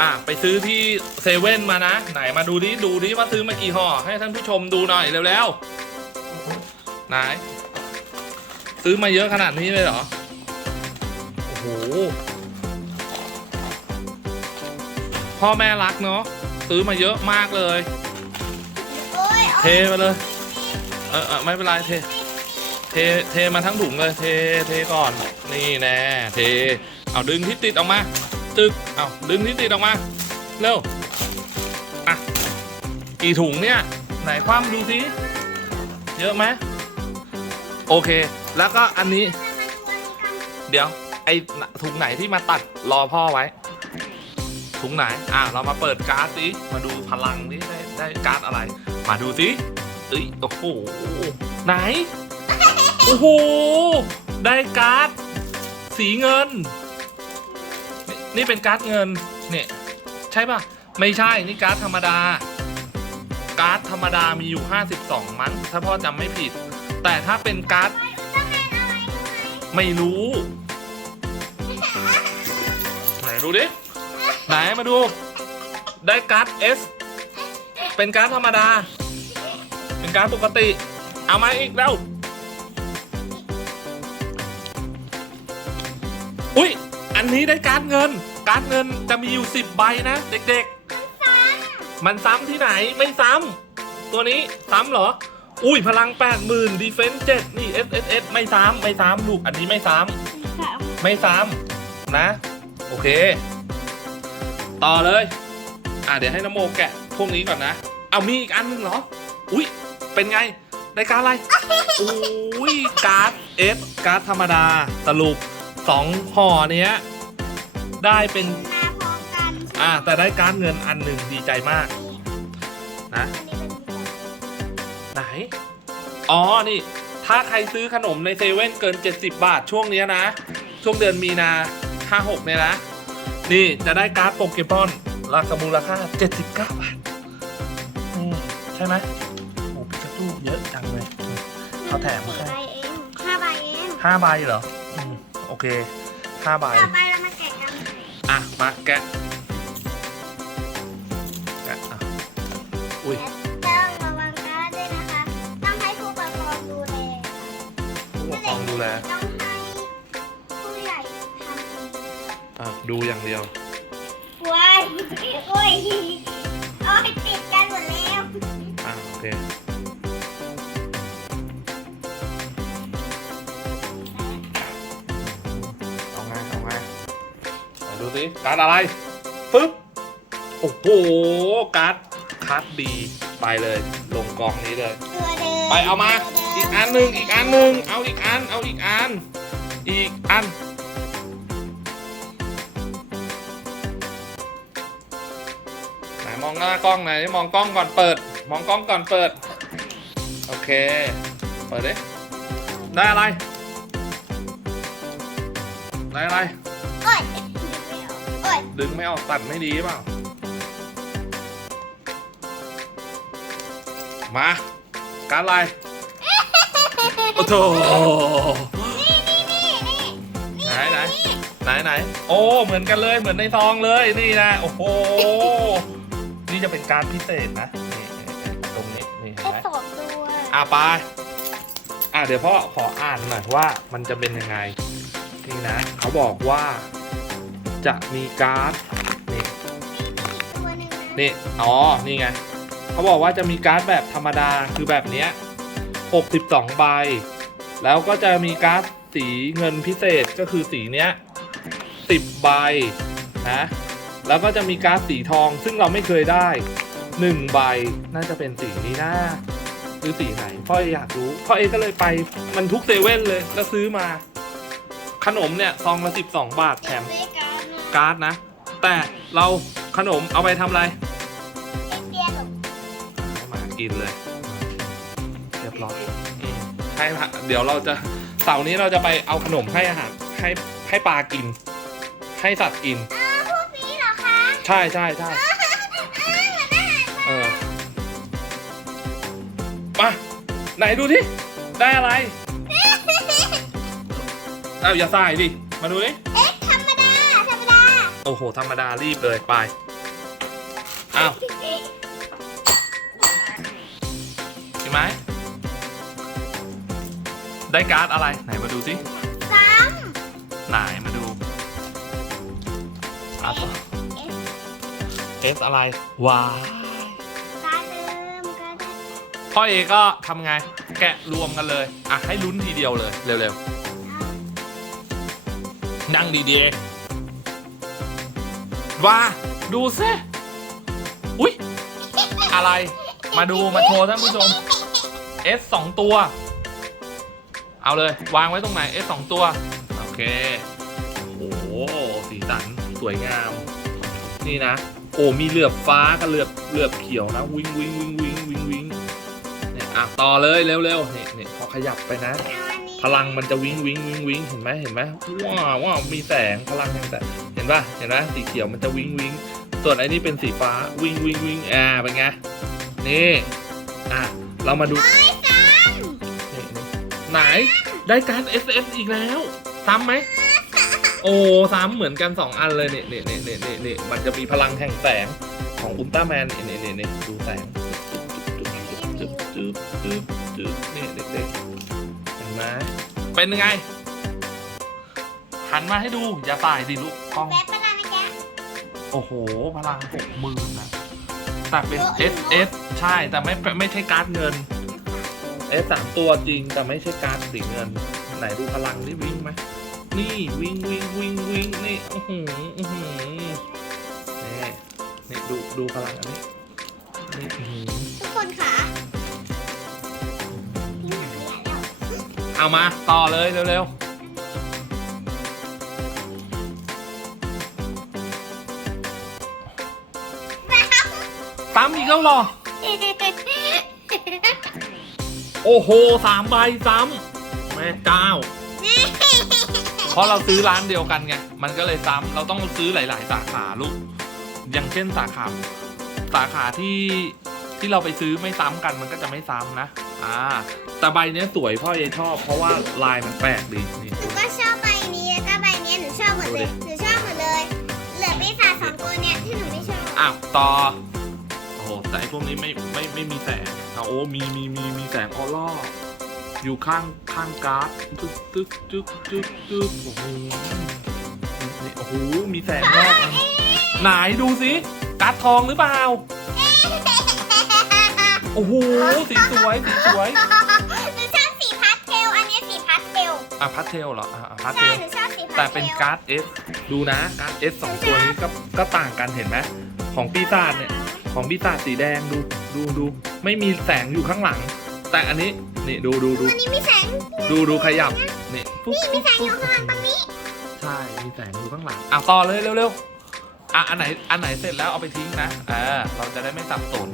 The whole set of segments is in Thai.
อะไปซื้อที่เซเว่นมานะ ไหนมาดูดิดูดิว่าซื้อมากี่ห่อให้ท่านผู้ชมดูหน่อยเร็วๆไหน ซื้อมาเยอะขนาดนี้เลยเหรอ โอ้โห พ่อแม่รักเนาะซื้อมาเยอะมากเลยโอ้ยเทมาเลย เออเออไม่เป็นไรเทเทเทมาทั้งถุงเลย เทเทก่อน นี่แน่เท เอาดึงที่ติดออกมา ตึกเอาดึงที่ติดออกมา เร็ว อะ กี่ถุงเนี่ย ไหนคว่ำดูสิเยอะไหมโอเค แล้วก็อันนี้ เดี๋ยว ไอถุงไหนที่มาตัดรอพ่อไว้ ถุงไหน อะ เรามาเปิดการ์ดสิมาดูพลังนี่ได้ได้การ์ดอะไร มาดูสิเอ้ยโอ้โหไหน โอ้โห ได้การ์ด สีเงิน นี่เป็นการ์ดเงินเนี่ยใช่ปะไม่ใช่นี่การ์ดธรรมดา การ์ดธรรมดามีอยู่ 52 มั้งถ้าพ่อจำไม่ผิด แต่ถ้าเป็นการ์ดไม่รู้ไหนดูดิไหนมาดู ได้การ์ด S เป็นการ์ดธรรมดา เป็นการ์ดปกติ เอามาอีกแล้วอุ้ยอันนี้ได้การ์ดเงิน การ์ดเงินจะมีอยู่ 10 ใบนะ เด็กๆ มันซ้ำที่ไหนไม่ซ้ำตัวนี้ซ้ำเหรอ อุ้ยพลัง 80,000 Defense 7นี่ S S S ไม่ซ้ำไม่ซ้ำลูกอันนี้ไม่ซ้ำไม่ซ้ำนะ โอเค ต่อเลย อะเดี๋ยวให้นโมแกะพวกนี้ก่อนนะ เอามีอีกอันหนึงเหรอ อุ้ยเป็นไงได้การดอะไรอุ้ยการ์ดเอสการ์ดธรรมดาสรุปสองห่อเนี้ย ได้เป็นมาพร้อมกันอ่าแต่ได้การ์ดเงินอันหนึ่งดีใจมากนะอันนี้เป็นไหนอ๋อนี่ ถ้าใครซื้อขนมในเซเว่นเกิน 70 บาทช่วงเนี้ยนะ ช่วงเดือนมีนา56เนี่ยนะ นี่จะได้การ์ดโปเกมอนราคามูลค่า 79 บาทอืมใช่ไหมโอ้พิกาจูเยอะจังเลยเขาแถมมาสี่ให้ใบเองห้าใบเองห้าใบเหรออืมโอเคห้าใบต่อไปเรามาแกะกัน อะ มาแกะแกะอะอุ้ยต้องระวังการ์ดด้วยนะคะ ต้องให้ผู้ปกครองดูแลผู้ปกครองดูแลต้องให้ผู้ใหญ่ทำเองอะดูอย่างเดียว ว้ายโอ้ยโอ้ยติดกันหมดแล้วอะโอเค การ์ดอะไรปึ๊บโอ้โหการ์ดคัดดีไปเลยลงกองนี้เลยตัวเดิมไปเอามาอีกอันหนึ่งอีกอันหนึ่งเอาอีกอันเอาอีกอัน อีกอัน ไหนมองหน้ากล้องไหนมองกล้องก่อนเปิด มองกล้องก่อนเปิด โอเค เปิดดิได้อะไร ได้อะไรโอ้ยโอ้ย ดึงไม่ออกตัดไม่ดีหรือเปล่า มา การดอะไรโอ้โถไหนไหนไหนไหนโอ้เหมือนกันเลยเหมือนในซองเลยนี่นะโอ้โหนี่จะเป็นการดพิเศษนะนี่นี่นี่ตรงนี้นี่เห็นแค่ไหมสองตัวอะไปอะเดี๋ยวพ่อขออ่านหน่อยว่ามันจะเป็นยังไงนี่นะเขาบอกว่า จะมีการ์ดนี่ตัวหนึ่งนะนี่อ๋อ นี่ไง เขาบอกว่าจะมีการ์ดแบบธรรมดาคือแบบเนี้ย62 ใบ แล้วก็จะมีการ์ดสีเงินพิเศษก็คือสีเนี้ย10 ใบนะแล้วก็จะมีการ์ดสีทองซึ่งเราไม่เคยได้ 1 ใบน่าจะเป็นสีนี้นะหรือสีไหนพ่อเออยากรู้พ่อเอก็เลยไปมันทุกเซเว่นเลยแล้วซื้อมา ขนมเนี่ยซองละ12 บาทแถมเล็ กกันนะการ์ดนะ แต่เราขนมเอาไปทำอะไรเตี้ยๆแบบให้หมากินเลยเรียบร้อยอืมให้หมาเดี๋ยวเราจะเสาร์นี้เราจะไปเอาขนมให้อาหารให้ให้ปลากิน ให้สัตว์กิน อ้าวพวกนี้เหรอคะใช่ใช่ใช่อ้าวเหมือนอาหารเออมาไหนดูที่ได้อะไร เอ้าอย่าใส่ดิ มาดูดิ เอ๊ะ โอ้โห ธรรมดารีบเลยไป อ้าวเห็นไหม ได้การ์ดอะไร ไหนมาดูสิสามไหนมาดูอะต่อเอสเอสอะไร ว้ายการเดิมการเดิมพ่อเอก็ทำไง แกะรวมกันเลย อะ ให้ลุ้นทีเดียวเลย เร็วๆ นั่งดีๆเอง ว้าดูซิอุ๊ย อะไร มาดูมาโชว์ท่านผู้ชม S สองตัว เอาเลยวางไว้ตรงไหน S สองตัว โอเค โอ้โหสีสันสวยงาม นี่นะ โอ้มีเหลือบฟ้ากับเหลือบเหลือบเขียวนะ วิงวิงวิงวิงวิงวิงเนี่ยอะต่อเลยเร็วๆนี่ยเนี่ยพอขยับไปนะ พลังมันจะวิงวิงวิงวิงเห็นไหมเห็นไหมว้าวว้าวมีแสงพลังแห่งแสงเห็นป่ะเห็นไหมสีเขียวมันจะวิงวิงส่วนไอ้นี่เป็นสีฟ้าวิงวิงวิงอ่าเป็นไงนี่อะเรามาดูเอ้ยสามนี่นี่ไหนได้การ์ด S S อีกแล้วซ้ำไหมโอ้ซ้ำเหมือนกันสองอันเลยเนี่ยเนี่ยเนี่ยเนี่ยเนี่ยเนี่ยมันจะมีพลังแห่งแสงของอุลตร้าแมนเนี่ยเนี่ยเนี่ยดูแสงจึ๊บจึ๊บจึ๊บจึ๊บนี่เเป็นยังไง หันมาให้ดู อย่าตายดิลูกกล้อง แป๊บประธานนะจ๊ะโอ้โห พลังหกหมื่นนะแต่เป็นเยอะ S อยู่เนอะ S ใช่ แต่ไม่ไม่ใช่การ์ดเงิน S สามตัวจริงแต่ไม่ใช่การ์ดสีเงิน ไหนดูพลังนี่วิ่งไหม นี่วิ่งวิ่งวิ่งวิ่งนี่อื้อหืออื้อหือนี่นี่ดูดูพลังอันนี้นี่อื้อหือ เอามาต่อเลยเร็วๆซ้ำอีกแล้วเหรอ โอ้โหสามใบซ้ำแม่เจ้า เพราะเราซื้อร้านเดียวกันไง มันก็เลยซ้ำเราต้องซื้อหลาย ๆ สาขาลูก อย่างเช่นสาขา สาขาที่ ที่เราไปซื้อไม่ซ้ำกันมันก็จะไม่ซ้ำนะ อ่า แต่ใบเนี้ยสวยพ่อเยชอบ เพราะว่าลายมันแปลกดีนี่ หนูก็ชอบใบนี้แล้วก็ใบเนี้ยหนูชอบหมดเลย หนูชอบหมดเลย เหลือปีศาจสองตัวเนี่ยที่หนูไม่ชอบอ้าวต่อ โอ้โหแต่ไอ้พวกนี้ไม่ไม่ไม่มีแสงอะโอ้มีมีมีมีแสงออร่าอยู่ข้างข้างการ์ดตึ๊กตึ๊กตึ๊กตึ๊กตึ๊กโอ้โหนี่โอ้โหมีแสงรอบอันไหนดูสิการ์ดทองหรือเปล่าโอ้ โหสีสวยสีสวยหนูชอบสีพาสเทล อันนี้สีพาสเทล อะพัทเทลเหรออะอะพัทเทใช่ล หนูชอบสีพาสเทลแต่เป็นการ์ด S ดูนะการ์ด S สองตัวนี้ก็ก็ต่างกันเห็นไหมของปีศาจเนี่ย ของปีศาจสีแดงดูดูดู ไม่มีแสงอยู่ข้างหลัง แต่อันนี้นี่ดูดูดูอันนี้มีแสง ดูดูขยับนี่ปุ๊บนี่มีปุ๊บแสงอปุ๊ยู่บข้างหลังตรงนี้ ใช่มีแสงอยู่ข้างหลังอะต่อเลยเร็วๆอะอันไหนอันไหนเสร็จแล้วเอาไปทิ้งนะเออเราจะได้ไม่สับสน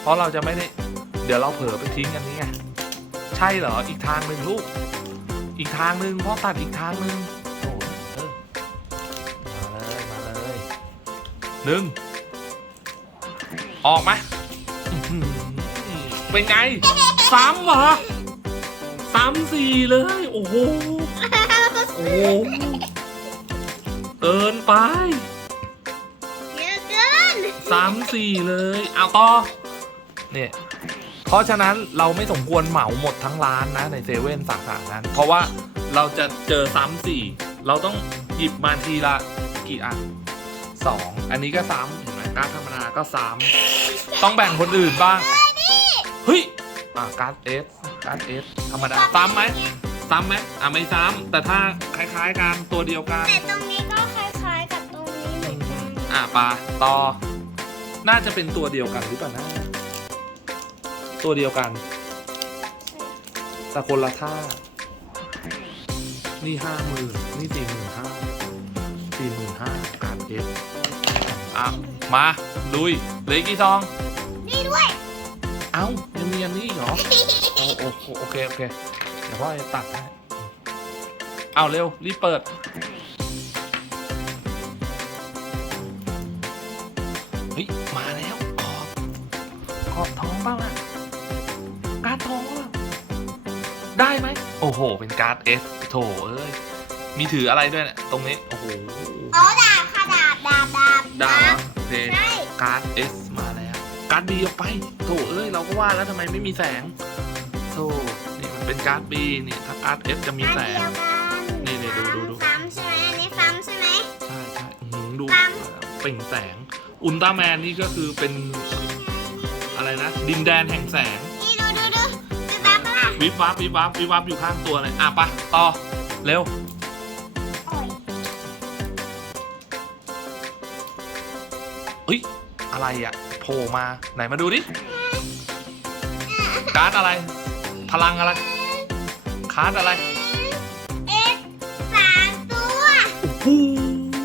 เพราะเราจะไม่ได้เดี๋ยวเราเผลอไปทิ้งอันนี้ไงใช่เหรออีกทางหนึ่งลูก อีกทางหนึ่งพ่อตัดอีกทางหนึ่งโอ้เออมาเลยมาเลยหนึ่งออกไหมอื้อหือเป็นไงซ้ำเหรอซ้ำสี่เลย โอ้โหโอ้โหเกินไปเยอะเกินสามสี่เลย เอาต่อ เนี่ยเพราะฉะนั้นเราไม่สมควรเหมาหมดทั้งร้านนะในเซเว่นสาขานั้น เพราะว่าเราจะเจอซ้ำสี่เราต้องหยิบมาทีละกี่อันสองอันนี้ก็ซ้ำเห็นไหมการดธรรมดาก็ซ้ำต้องแบ่งคนอื่นบ้างเฮ้ยอะการ์ดเอสการ์ดเอสธรรมดาซ้ำไหมซ้ำไหมอะไม่ซ้ำแต่ถ้าคล้ายๆกันตัวเดียวกันแต่ตรงนี้ก็คล้ายๆกับตรงนี้เหมือนกันอะปลาต่อน่าจะเป็นตัวเดียวกันหรือเปล่านะ ตัวเดียวกันแต่คนละท่า นี่ห้าหมื่นนี่สี่หมื่นห้าสี่หมื่นห้าการเอฟอะ มาลุยเหลยกี่ซอง นี่ด้วย เอ้ายังมีอันนี้อีกเหรอโอ้โอโอโอเค โอเค เดี๋ยวพ่อจะตัดให้เอาเร็ว รีบเปิดเฮ้ยมาแล้วขอบขอบทองเปล่าล่ะ ได้ไหม โอ้โห เป็นการ์ดเอสโถเอ้ย มีถืออะไรด้วยเนี่ยตรงนี้ โอ้โห อ๋อดาบค่ะดาบด S มาแล้ว การ์ด B ออกไปโถเอ้ย เราก็ว่าแล้วทำไมไม่มีแสงโธ่นี่มันเป็นการ์ด B นี่ถ้าการ์ด S จะมีแสงอันเดียวกันนี่นี่ดูดูดูซ้ำใช่ไหมอันนี้ซ้ำใช่ไหม ใช่ใช่อื้อหือดูปั๊ม เปล่งแสง อุลตร้าแมนนี่ก็คือเป็นอะไรนะ ดินแดนแห่งแสง วิบวับวิบวับวิบวับอยู่ข้างตัวเลยอะไปะต่อเร็วโอ้ยเฮ้ยอะไรอะโผล่มาไหนมาดูดิการ์ดอะไร พลังอะไรการ์ดอะไรเอสสามตัวโอ้โ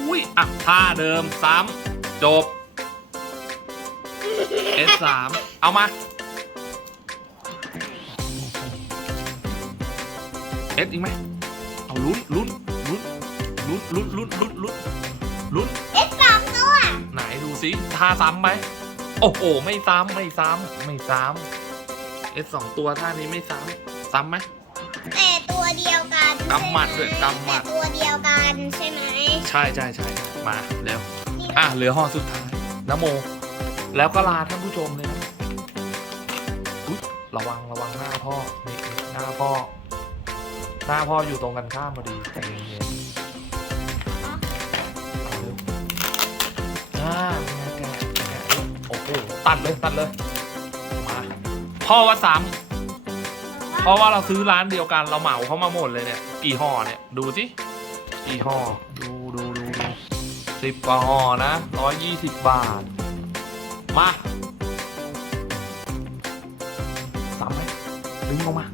หอะท่าเดิมซ้ำจบ S3 เอามา S อีกไหมเอาลุ้นลุ้นลุ้นลุ้นลุ้นลุ้นลุ้นลุ้นลุ้นเอสสามตัวไหนดูสิท่าซ้ำไหมโอ้โหไม่ซ้ำไม่ซ้ำไม่ซ้ำ S สองตัวท่านี้ไม่ซ้ำซ้ำไหมแต่ตัวเดียวกันกำหมัดด้วยใช่ไกำหมัดแต่ตัวเดียวกันใช่ไหมใช่ใช่ใช่มาเร็วนี่อะเหลือห่อสุดท้ายนะโม แล้วก็ลาท่านผู้ชมเลยนะอุ๊ยระวังระวังหน้าพ่อนี่หน้าพ่อ หน้าพ่ออยู่ตรงกันข้ามพอดีใจเย็นๆอ่าเงแกะแกะเลยโอ้โหตัดเลยตัดเลยมาพ่อว่าซ้ำเพราะว่าเราซื้อร้านเดียวกันเราเหมาเขามาหมดเลยเนี่ย กี่ห่อเนี่ย ดูสิกี่ห่อดูดูดูดูสิบกว่าห่อนะร้อยยี่สิบบาท มาซ้ำไหมดึงออกมา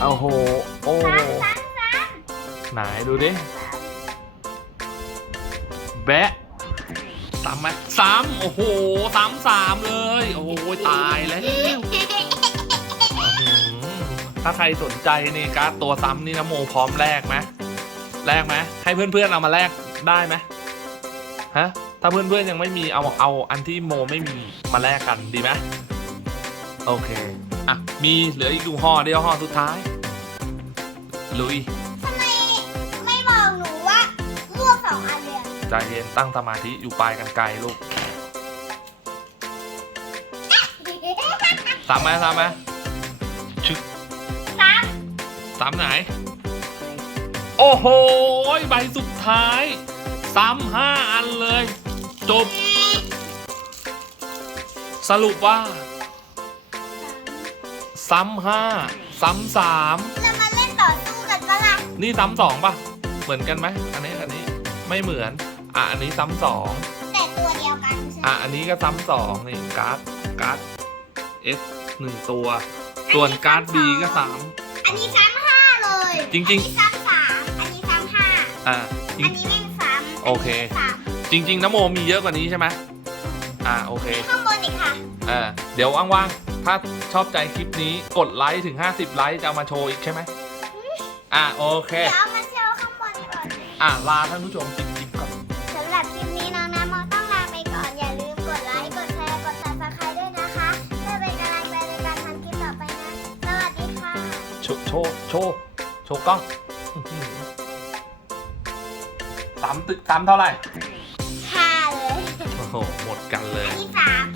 โอ้โห โอ้โหซ้ำซ้ไหนดูดิ แบะซ้ำไหมซ้ำโอ้โห ซ้ำสามเลย โอ้โห ตายแล้วอื้อหือถ้าใครสนใจนี่การ์ดตัวซ้ำนี่นะโมพร้อมแลกไหมแลกไหมให้เพื่อนๆเอามาแลกได้ไหมฮะ ถ้าเพื่อนๆยังไม่มีเอาเอาอันที่โมไม่มีมาแลกกันดีไหมโอเค อะ มีเหลืออีกดูห่อเดียวห่อสุดท้าย ลุย ทำไมไม่บอกหนูว่าลวกสองอันเลยอะใจเย็นตั้งสมาธิอยู่ปลายกันไกลลูกซ้ำไหมซ้ำไหมชึกซ้ซ้ำไหน โอ้โห ใบสุดท้ายซ้ำห้าอันเลย จบ สรุปว่า ซ้ำห้าซ้ำสามำเรามาเล่นต่อสู้กันปะล่ะนี่ซ้ำสองป่ะเหมือนกันไหมอันนี้อันนี้ไม่เหมือน อะอันนี้ซ้ำสองแต่ตัวเดียวกันใช่ไหมอะอันนี้ก็ซ้ำสองนี่การ์ดการ์ด S หนึ่งตัว ส่วนการ์ด B ก็สามอันนี้ซ้ำห้าเลยจริงๆอันนี้ซ้ำสามอันนี้ซ้ำห้าอะจริอังนนี้ไม่ซ้ำโอเคนนี้ซ้จริงๆนะโมมีเยอะกว่านี้ใช่ไหมอะโอเคำข้างบนอีกค่ะอ่าเดี๋ยวว่างๆถ้า ชอบใจคลิปนี้กดไลค์ถึง 50 ไลค์จะเอามาโชว์อีกใช่ไหมอะโอเค เดี๋ยวเอามาเชลข้างบนก่อนอะลาท่านผู้ชมคลิปคลิปก่อน สำหรับคลิปนี้น้องน้ำมองต้องลาไปก่อน อย่าลืมกดไลค์ กดแชร์ กด subscribe ด้วยนะคะ เพื่อเป็นกำลังใจในการทำคลิปต่อไปนะ สวัสดีค่ะ โชว์โชว์โชว์โชว์กล้องอื้อหือสามตึกสามเท่าไหร่ ห้าเลย โอ้โห หมดกันเลย อันนี้สามอั